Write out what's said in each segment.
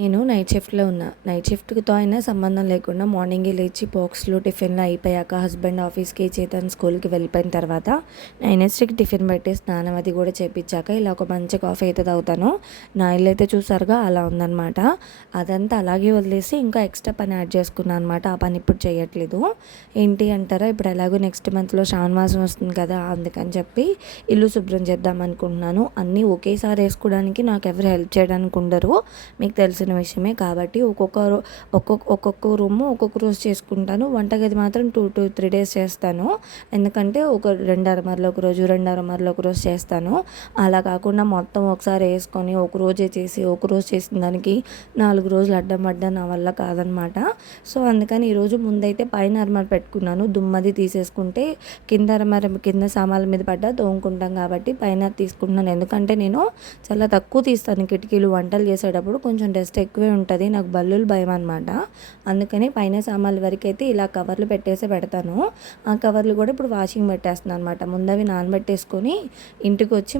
నేను నైట్ షిఫ్ట్‌లో ఉన్నా. నైట్ షిఫ్ట్‌తో అయినా సంబంధం లేకుండా మార్నింగే లేచి బాక్స్‌లు, టిఫిన్‌లు అయిపోయాక హస్బెండ్ ఆఫీస్‌కి, చేతన్ స్కూల్‌కి వెళ్ళిపోయిన తర్వాత 9:30కి టిఫిన్ పెట్టి స్నానం అది కూడా చేపిచ్చాక ఇలా ఒక మంచి కాఫీ అయితే తాగుతాను. నా ఇల్లు అయితే చూసారుగా అలా ఉందనమాట. అదంతా అలాగే వదిలేసి ఇంకా ఎక్స్ట్రా పని యాడ్ చేసుకున్నాను అనమాట. ఆ పని ఇప్పుడు చేయట్లేదు. ఏంటి అంటారా, ఇప్పుడు ఎలాగో నెక్స్ట్ మంత్‌లో శ్రావణ మాసం వస్తుంది కదా! అందుకని చెప్పి ఇల్లు శుభ్రం చేద్దాం అనుకుంటున్నాను. అన్నీ ఒకేసారి వేసుకోవడానికి నాకెవరు హెల్ప్ చేయడానికి ఉండరు. మీకు తెలిసిన విషయమే కాబట్టి ఒక్కొక్క రూము ఒక్కొక్క రోజు చేసుకుంటాను. వంటగది మాత్రం 2-3 డేస్ చేస్తాను. ఎందుకంటే ఒక 2 అరమరలు ఒక రోజు, 2 అరమరలు ఒక రోజు చేస్తాను. అలా కాకుండా మొత్తం ఒకసారి వేసుకొని ఒక రోజే చేసి ఒక రోజు చేసిన దానికి 4 రోజులు అడ్డం పడ్డా నా వల్ల కాదనమాట. సో అందుకని ఈరోజు ముందైతే పైన అరమర పెట్టుకున్నాను. దుమ్మది తీసేసుకుంటే కింద అరమర కింద సామాన్ల మీద పడ్డా తోముకుంటాం కాబట్టి పైన తీసుకుంటున్నాను. ఎందుకంటే నేను చాలా తక్కువ తీస్తాను కిటికీలు వంటలు చేసేటప్పుడు. కొంచెం డస్ట్ ఎక్కువే ఉంటుంది. నాకు బల్లులు భయం అనమాట. అందుకని పైన సామాన్ల వరకు అయితే ఇలా కవర్లు పెట్టేసి పెడతాను. ఆ కవర్లు కూడా ఇప్పుడు వాషింగ్ పెట్టేస్తున్నాను అనమాట. ముందవి నానబెట్టేసుకొని ఇంటికి వచ్చి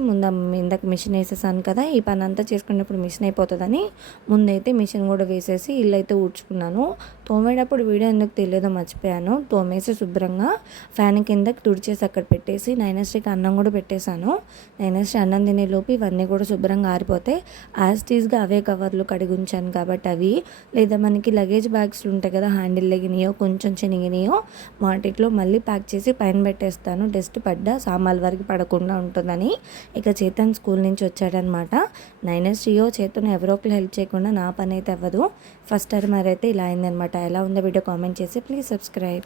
ఇందాక మిషన్ వేసేసాను కదా, ఈ పని అంతా చేసుకున్నప్పుడు మిషన్ అయిపోతుందని ముందైతే మిషన్ కూడా వేసేసి ఇల్లు అయితే ఊడ్చుకున్నాను. తోమేటప్పుడు వీడియో ఎందుకు తెలియదో మర్చిపోయాను. తోమేసి శుభ్రంగా ఫ్యాన్ కిందకి తుడిచేసి అక్కడ పెట్టేసి 9:30కి అన్నం కూడా పెట్టేశాను. 9:30 అన్నం తినేలోపు ఇవన్నీ కూడా శుభ్రంగా ఆరిపోతే యాజ్ టీజ్గా అవే కవర్లు కడిగి ఉంచాను కాబట్టి అవి, లేదా మనకి లగేజ్ బ్యాగ్స్ ఉంటాయి కదా, హ్యాండిల్ లెగినాయో కొంచెం చినిగినాయో వాటిలో మళ్ళీ ప్యాక్ చేసి పైన పెట్టేస్తాను. డస్ట్ పడ్డా సామాన్ల వరకు పడకుండా ఉంటుందని. ఇక చేతన్ స్కూల్ నుంచి వచ్చాడనమాట. 9:30 చేతన్ ఎవరో ఒకరు హెల్ప్ చేయకుండా నా పని అయితే అవ్వదు. ఫస్ట్ టైం అయితే ఇలా అయిందనమాట. ఎలా ఉందో వీడియో కామెంట్ చేసి ప్లీజ్ సబ్స్క్రైబ్.